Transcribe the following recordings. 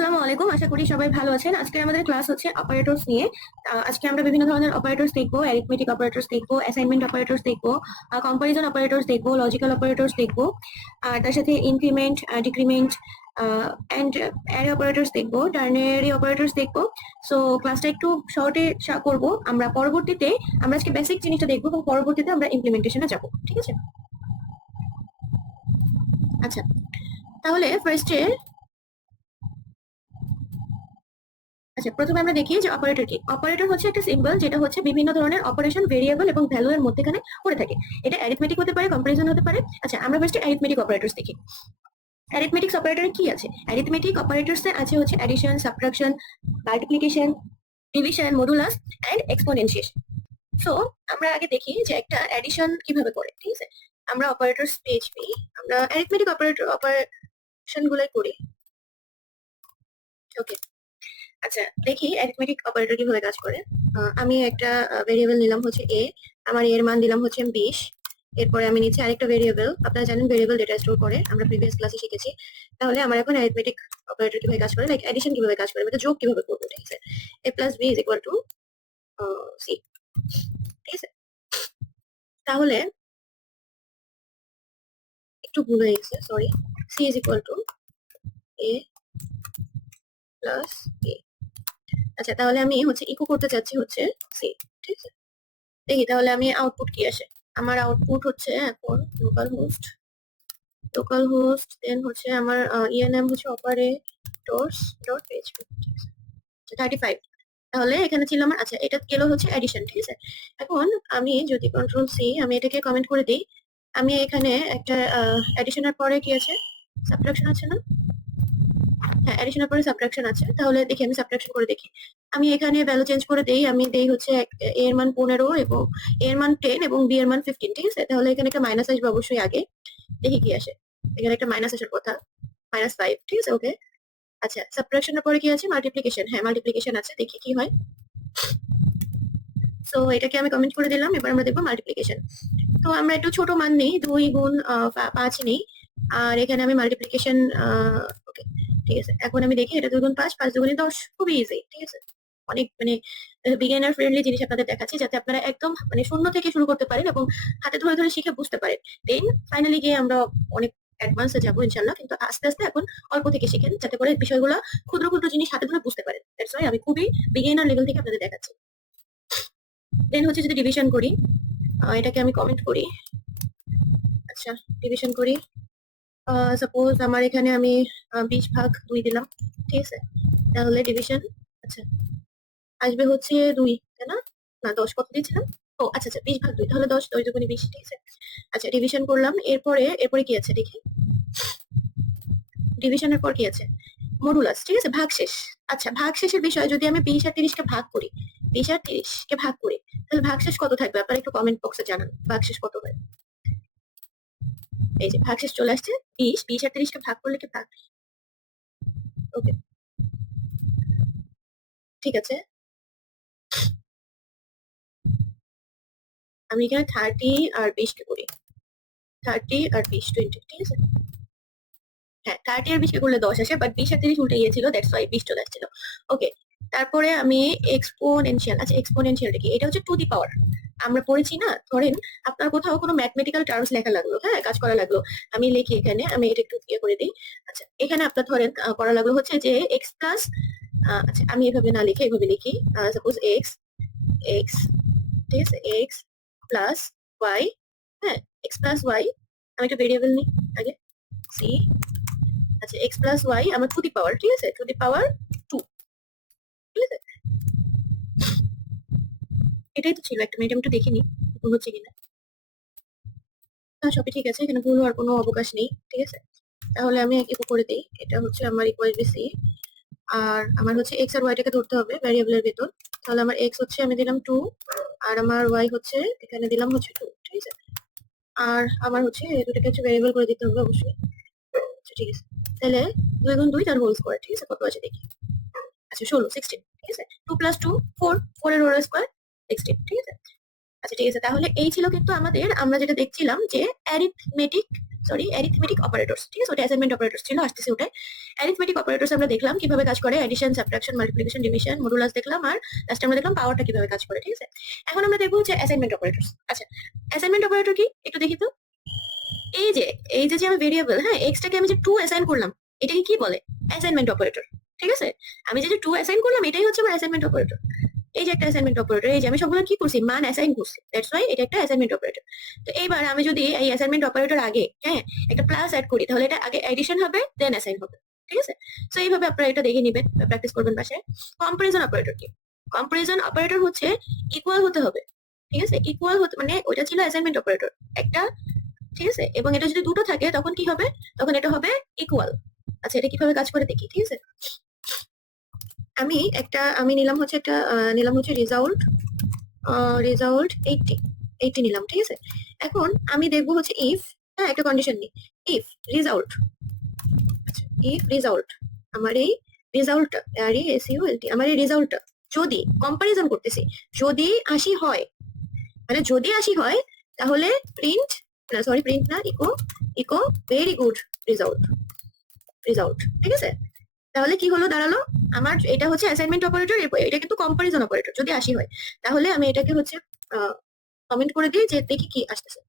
আসসালামু আলাইকুম। আশা করি সবাই ভালো আছেন। আজকে আমাদের ক্লাস হচ্ছে অপারেটরস নিয়ে। আজকে আমরা বিভিন্ন ধরনের অপারেটরস দেখবো, অ্যারিথমেটিক অপারেটরস দেখবো, অ্যাসাইনমেন্ট অপারেটরস দেখবো, কম্পারিজন অপারেটরস দেখবো, লজিক্যাল অপারেটরস দেখবো, আর তার সাথে increment, decrement and array operators দেখবো, টার্নারি অপারেটরস দেখবো। সো ক্লাসটা একটু শর্টে করব। আমরা পরবর্তীতে আমরা আজকে বেসিক জিনিসটা দেখবো এবং পরবর্তীতে আমরা ইমপ্লিমেন্টেশনে যাব। ঠিক আছে? আচ্ছা, তাহলে ফার্স্টে প্রথমে আমরা দেখি যে অপারেটর কি। অপারেটর হচ্ছে একটা সিম্বল যেটা হচ্ছে বিভিন্ন ধরনের অপারেশন, ভেরিয়েবল এবং ভ্যালু এর মধ্যখানে করে থাকে। এটা অ্যারিথমেটিক হতে পারে, কম্পারিজন হতে পারে। আচ্ছা, আমরা ফার্স্ট অ্যারিথমেটিক অপারেটরস দেখি। অ্যারিথমেটিক অপারেটরে কি আছে? অ্যারিথমেটিক অপারেটরস এ আছে হচ্ছে addition, subtraction, multiplication, division, modulus and exponentiation. So আমরা আগে দেখি যে একটা অ্যাডিশন কিভাবে করে। ঠিক আছে, আমরা অপারেটরস পিএইচপি আমরা অ্যারিথমেটিক অপারেশন গুলো করি। ওকে, আচ্ছা দেখি অ্যারিথমেটিক অপারেটর কিভাবে কাজ করে। আমি একটা ভেরিয়েবল নিলাম হচ্ছে এ, আমার এর মান দিলাম হচ্ছে 20। এরপরে আমি নিচ্ছি আরেকটা ভেরিয়েবল। আপনারা জানেন ভেরিয়েবল ডেটা স্টোর করে, আমরা প্রিভিয়াস ক্লাসে শিখেছি। তাহলে আমার এখন অ্যারিথমেটিক অপারেটর কিভাবে কাজ করে, লাইক অ্যাডিশন কিভাবে কাজ করে, মানে যোগ কিভাবে করবো। ঠিক আছে, A plus B is equal to C. ঠিক আছে, তাহলে একটু ভুল হয়ে গেছে, sorry. C is equal to A plus A. আচ্ছা, তাহলে আমি হচ্ছে ইকো করতে চাচ্ছি হচ্ছে সি। ঠিক আছে, দেখি তাহলে আমি আউটপুট কি আসে। আমার আউটপুট হচ্ছে এখন লোকাল হোস্ট দেন হচ্ছে আমার ইএনএম হচ্ছে অপারেটরস ডট পিএইচপি। ঠিক আছে, 35। তাহলে এখানে ছিল আমার, আচ্ছা এটা গেল হচ্ছে অ্যাডিশন। ঠিক আছে, এখন আমি যদি কন্ট্রোল সি আমি এটাকে কমেন্ট করে দিই, আমি এখানে একটা অ্যাডিশনের পরে কি আছে, সাবট্রাকশন আছে না? হ্যাঁ, অ্যাডিশনের পরে সাবট্রাকশন আছে। তাহলে দেখি আমি সাবট্রাকশন করে দেখি। আমি এখানে ভ্যালু চেঞ্জ করে দেই, আমি দেই হচ্ছে এ এর মান 15 এবং এ এর মান 10 এবং বি এর মান 15। ঠিক আছে, তাহলে এখানে একটা মাইনাস আসবে অবশ্যই আগে। দেখি কি আসে, এখানে একটা মাইনাস আসার কথা, -5। ঠিক আছে, ওকে। আচ্ছা, সাবট্রাকশনের পরে কি আছে, মাল্টিপ্লিকেশন। হ্যাঁ, মাল্টিপ্লিকেশন আছে, দেখি কি হয়। সো এটাকে আমি কমেন্ট করে দিলাম, এবার আমরা দেখবো মাল্টিপ্লিকেশন। তো আমরা একটু ছোট মান নেই, 2 গুণ 5 নেই। আর এখানে আমি মাল্টিপ্লিকেশন, ওকে ঠিক আছে। এখন আমি দেখি এটা 2 গুণ 5, 5 দুগুণে 10, খুবই ইজি। ঠিক আছে, অনেক মানে বিগিনার ফ্রেন্ডলি জিনিস আপনাদের দেখাচ্ছি, যাতে আপনারা একদম মানে শূন্য থেকে শুরু করতে পারেন এবং হাতে ধরে ধরে শিখে বুঝতে পারেন। দেন ফাইনালি গিয়ে আমরা অনেক অ্যাডভান্সে যাবো ইনশাল্লাহ, কিন্তু আস্তে আস্তে এখন অল্প থেকে শিখেন, যাতে করে বিষয়গুলো ক্ষুদ্র ক্ষুদ্র জিনিস হাতে ধরে বুঝতে পারেন। দ্যাটস ওয়াই আমি খুবই বিগিনার লেভেল থেকে আপনাদের দেখাচ্ছি। দেন হচ্ছে যদি ডিভিশন করি, এটাকে আমি কমেন্ট করি। আচ্ছা, ডিভিশন করি। সাপোজ আমার এখানে আমি 20/2 দিলাম। ঠিক আছে, তাহলে ডিভিশন, আচ্ছা আসবে হচ্ছে 2, তাই না? না 10, কত দিয়েছিলাম? ও আচ্ছা আচ্ছা, 20/2, তাহলে 10, 10 দুগুণে 20। ঠিক আছে, আচ্ছা ডিভিশন করলাম। এরপরে এরপরে কি আছে দেখি, ডিভিশনের পর কি আছে, মডুলাস। ঠিক আছে, ভাগশেষ। আচ্ছা, ভাগশেষের বিষয় যদি আমি 20 আর 30 কে ভাগ করি, 20 আর 30 কে ভাগ করি, তাহলে ভাগশেষ কত থাকবে? আপনারা একটু কমেন্ট বক্সে জানান ভাগশেষ কত হয়। এই যে ভাগশেষ চলে আসছে 20, 20 আর 30 কে ভাগ করলে কি ভাগ। ওকে, ঠিক আছে। আমি এখানে 30 আর 20 কে করি, 30 আর 20, 20। ঠিক আছে, হ্যাঁ 30 আর 20 কে করলে 10 আসে, বাট 20 আর 30 উল্টে গিয়েছিল, দ্যাটস ওয়াই 20 চলে আসছিল। ওকে, তারপরে আমি এক্সপোনেনশিয়াল। আচ্ছা, এক্সপোনেনশিয়াল কি? এটা হচ্ছে টু দি পাওয়ার। আমরা পড়েছি না, ধরেন আপনার কোথাও কোনো ম্যাথমেটিক্যাল টার্মস লেখা লাগলো, হ্যাঁ কাজ করা লাগলো, আমি লিখি এখানে, আমি এটা একটু ইয়ে করে দিই। আচ্ছা, এখানে আপনার ধরেন করা লাগলো হচ্ছে যে এক্স প্লাস, আচ্ছা আমি এভাবে না লিখে এভাবে লিখি, সাপোজ এক্স এক্স ঠিক আছে, এক্স প্লাস ওয়াই। হ্যাঁ, এক্স প্লাস ওয়াই, আমি একটা ভেরিয়েবল নিই আগে, সি। আচ্ছা, এক্স প্লাস ওয়াই আমার টু দি পাওয়ার। ঠিক আছে, টু দি পাওয়ার 2। ঠিক আছে, এটাই তো ছিল। একটা মিনিট আমি একটু দেখিনি ভুল হচ্ছে কিনা। না, সবই ঠিক আছে, এখানে ভুল হওয়ার কোনো অবকাশ নেই। ঠিক আছে, তাহলে আমি ইকো করে দিই, এটা হচ্ছে আমার ইকুয়াল বি সি। আর আমার হচ্ছে এক্স আর ওয়াইটাকে ধরতে হবে ভ্যারিয়েবলের ভিতর। তাহলে আমার এক্স হচ্ছে আমি দিলাম 2, আর আমার ওয়াই হচ্ছে এখানে দিলাম হচ্ছে 2। ঠিক আছে, আর আমার হচ্ছে দুটাকে হচ্ছে ভ্যারিয়েবল করে দিতে হবে অবশ্যই। আচ্ছা ঠিক আছে, তাহলে 2 গুণ 2 তার হোল স্কয়ার। ঠিক আছে, কত আছে দেখি। আচ্ছা 16। ঠিক আছে, 2 + 2 4, 4 এর হোল স্কয়ার 16। ঠিক আছে, আচ্ছা ঠিক আছে। তাহলে এই ছিল কিন্তু আমাদের, আমরা যেটা দেখছিলাম যে অ্যারিথমেটিক সরি অ্যারিথমেটিক অপারেটরস, ঠিক আছে, ওটা অ্যাসাইনমেন্ট অপারেটরস ছিল, আসতেছে ওটাই। অ্যারিথমেটিক অপারেটরস আমরা দেখলাম কিভাবে কাজ করে, addition, subtraction, multiplication, division, modulus দেখলাম, আর লাস্টে আমরা দেখলাম পাওয়ারটা কিভাবে কাজ করে, ঠিক আছে। এখন আমরা দেখবো হচ্ছে অ্যাসাইনমেন্ট অপারেটরস। আচ্ছা, অ্যাসাইনমেন্ট অপারেটর কি একটু দেখি তো। এই যে যে আমি ভেরিয়েবল, হ্যাঁ, এক্সটাকে আমি যে 2 অ্যাসাইন করলাম, এটাকে কি বলে? অ্যাসাইনমেন্ট অপারেটর, ঠিক আছে। আমি যে 2 অ্যাসাইন করলাম, এটাই হচ্ছে আমার অ্যাসাইনমেন্ট অপারেটর। এই যে একটা অ্যাসাইনমেন্ট অপারেটর, এই যে আমি সবগুলো কি করছি, মান অ্যাসাইন করছি, দ্যাটস ওয়াই এটা একটা অ্যাসাইনমেন্ট অপারেটর। তো এইবার আমি যদি এই অ্যাসাইনমেন্ট অপারেটর আগে, হ্যাঁ, একটা প্লাস অ্যাড করি, তাহলে এটা আগে এডিশন হবে, দেন অ্যাসাইন হবে, ঠিক আছে। তো এইভাবে আপনারা এটা দেখে নেবেন, প্র্যাকটিস করবেন বাসায়। কম্পারিজন অপারেটর কি? কম্পারিজন অপারেটর হচ্ছে ইকুয়াল হতে হবে, ঠিক আছে। ইকুয়াল হতে মানে ওটা ছিল অ্যাসাইনমেন্ট অপারেটর একটা, ঠিক আছে, এবং এটা যদি দুটো থাকে তখন কি হবে? তখন এটা হবে ইকুয়াল। আচ্ছা, এটা কিভাবে কাজ করে দেখি, ঠিক আছে। আমি নিলাম হচ্ছে একটা রেজাল্ট, রেজাল্ট 80 নিলাম, ঠিক আছে। এখন আমি দেখবো হচ্ছে ইফ, হ্যাঁ, একটা কন্ডিশন নিই, ইফ রেজাল্ট, আচ্ছা, ইফ রেজাল্ট, আমার এই রেজাল্টটা, আর এই এসইউএলটি, আমার এই রেজাল্টটা যদি কম্পারিজন করতেছি, যদি 80 হয়, মানে যদি 80 হয়, তাহলে প্রিন্ট, না সরি প্রিন্ট না, echo, echo very good result, result, ঠিক আছে। তাহলে কি হলো দাঁড়ালো, আমার এটা হচ্ছে অ্যাসাইনমেন্ট অপারেটর, এটা কিন্তু কম্পারিজন অপারেটর, যদি 80 হয়। তাহলে আমি এটাকে হচ্ছে কমেন্ট করে দিই যে দেখি কি আসতেছে,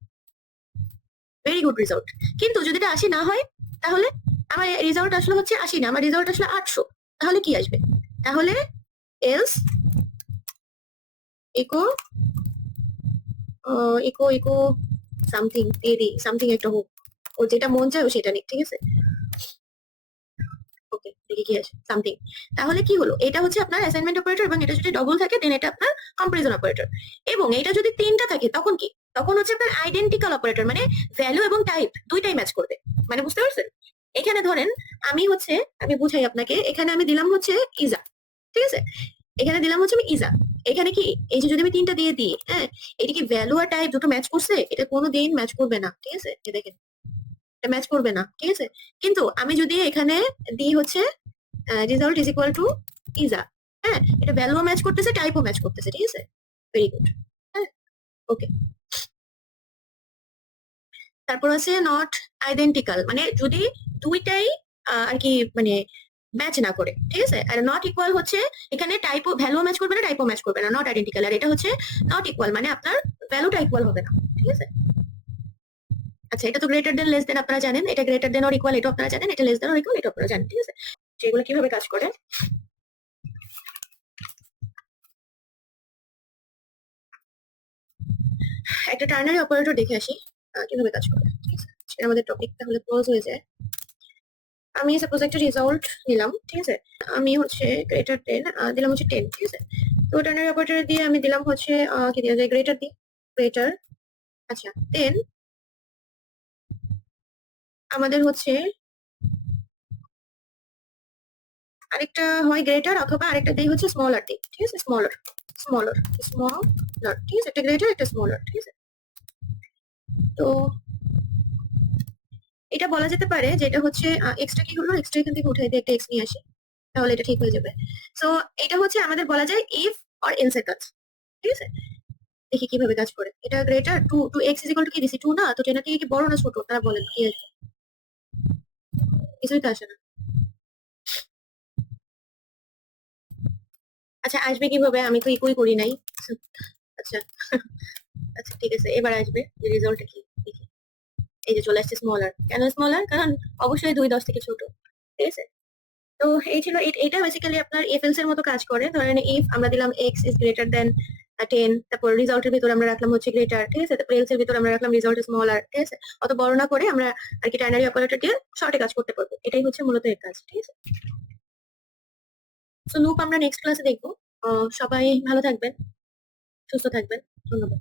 ভেরি গুড রেজাল্ট। কিন্তু যদি এটা 80 না হয়, তাহলে আমার রেজাল্ট আসলে হচ্ছে 80 না, আমার রেজাল্ট আসলে 800, তাহলে কি আসবে? তাহলে else echo, echo echo something দিয়ে দিই, সামথিং একটা হোক, ওর যেটা মন চায় ও সেটা নিক, ঠিক আছে। ওকে, দেখি কি আছে, সামথিং। তাহলে কি হলো, এটা হচ্ছে আপনার অ্যাসাইনমেন্ট অপারেটর, এবং এটা যদি ডবল থাকে দেন এটা আপনার কম্পারিজন অপারেটর। এবং এটা যদি তিনটা থাকে তখন কি? তখন হচ্ছে আপনার আইডেন্টিক্যাল অপারেটর, মানে ভ্যালু এবং টাইপ দুইটাই ম্যাচ করবে, মানে বুঝতে পারছেন। এখানে ধরেন আমি বুঝাই আপনাকে, এখানে আমি দিলাম হচ্ছে ইজা, ঠিক আছে, এখানে দিলাম হচ্ছে আমি ইজা। এখানে কি, এই যে যদি আমি তিনটা দিয়ে দিই, হ্যাঁ, এটা কি ভ্যালু আর টাইপ দুটো ম্যাচ করছে? এটা কোনোদিন ম্যাচ করবে না, ঠিক আছে, এই দেখেন এটা ম্যাচ করবে না, ঠিক আছে। কিন্তু আমি যদি এখানে দিই হচ্ছে রেজাল্ট ইজ ইকুয়াল টু ইজা, হ্যাঁ, এটা ভ্যালুও ম্যাচ করতেছে, টাইপও ম্যাচ করতেছে, ঠিক আছে, ভেরি গুড, হ্যাঁ, ওকে। তারপর আছে নট আইডেন্টিক্যাল, মানে যদি দুইটাই আর কি মানে ম্যাচ না করে, ঠিক আছে। আর নট ইকুয়াল হচ্ছে এখানে টাইপও ভ্যালুও ম্যাচ করবে না, টাইপও ম্যাচ করবে না, নট আইডেন্টিক্যাল। আর এটা হচ্ছে নট ইকুয়াল, মানে আপনার ভ্যালুটা ইকুয়াল হবে না, ঠিক আছে। আচ্ছা, এটা তো গ্রেটার দেন লেস দেন আপনারা জানেন, এটা গ্রেটার দেন অর ইকুয়াল, এটা আপনারা জানেন, এটা লেস দেন অর ইকুয়াল, এটা আপনারা জানেন, ঠিক আছে। যেগুলো কিভাবে কাজ করে, একটা টার্নারি অপারেটর দেখে আসি কিভাবে কাজ করে, ঠিক আছে। সেটা আমাদের টপিক তাহলে ক্লোজ হয়ে যায়। আমি সাপোজ একটা রেজাল্ট নিলাম, ঠিক আছে, আমি হচ্ছে গ্রেটার দেন দিলাম হচ্ছে 10, ঠিক আছে। তো টার্নারি অপারেটর দিয়ে আমি দিলাম হচ্ছে কি দেওয়া যায়, গ্রেটার দিই, গ্রেটার, আচ্ছা, দেন আমাদের হচ্ছে আরেকটা হয় গ্রেটার, অথবা আরেকটা দিই হচ্ছে স্মলার দিই, ঠিক আছে, স্মলার, স্মলার, স্মলার, ঠিক আছে, একটা গ্রেটার একটা স্মলার, ঠিক আছে। তো এটা বলা যেতে পারে যে এটা হচ্ছে এক্সট্রা, কি হলো, এক্সট্রা এখান থেকে উঠাই দিয়ে একটা এক্স নিয়ে আসি, তাহলে এটা ঠিক হয়ে যাবে। সো এটা হচ্ছে আমাদের বলা যায় ইফ অর এলস এর কাজ, ঠিক আছে। দেখি কিভাবে কাজ করে, এটা greater to to x is equal to কি দিছি, 2 না, তো এটা থেকে কি বড় না ছোট, তারা বলেন কি আসবে? কিছুই তো আসে না। আচ্ছা, আসবে কিভাবে, আমি তো ইকুই করি নাই। আচ্ছা, আচ্ছা ঠিক আছে, এবার আসবে রেজাল্টটা কি দেখি। এই যে চলে আসছে স্মলার, কেন স্মলার? কারণ অবশ্যই 2 10 থেকে ছোট, ঠিক আছে। তো এই ছিল এটা বেসিক্যালি আপনার ইফ এলস এর মতো কাজ করে। ধরেন ইফ আমরা দিলাম এক্স ইজ গ্রেটার দেন 10, তারপর রেজাল্টের ভিতর আমরা রাখলাম হচ্ছে গ্রেটার, ঠিক আছে, তারপর এলস এর ভিতর আমরা রাখলাম রেজাল্ট স্মলার, ঠিক আছে। অত বড় না করে আমরা আর কি টার্নারি অপারেটর দিয়ে শর্টে কাজ করতে পারবো, এটাই হচ্ছে মূলত এর কাজ, ঠিক আছে। তো লুপ আমরা নেক্সট ক্লাসে দেখবো। সবাই ভালো থাকবেন, সুস্থ থাকবেন, ধন্যবাদ।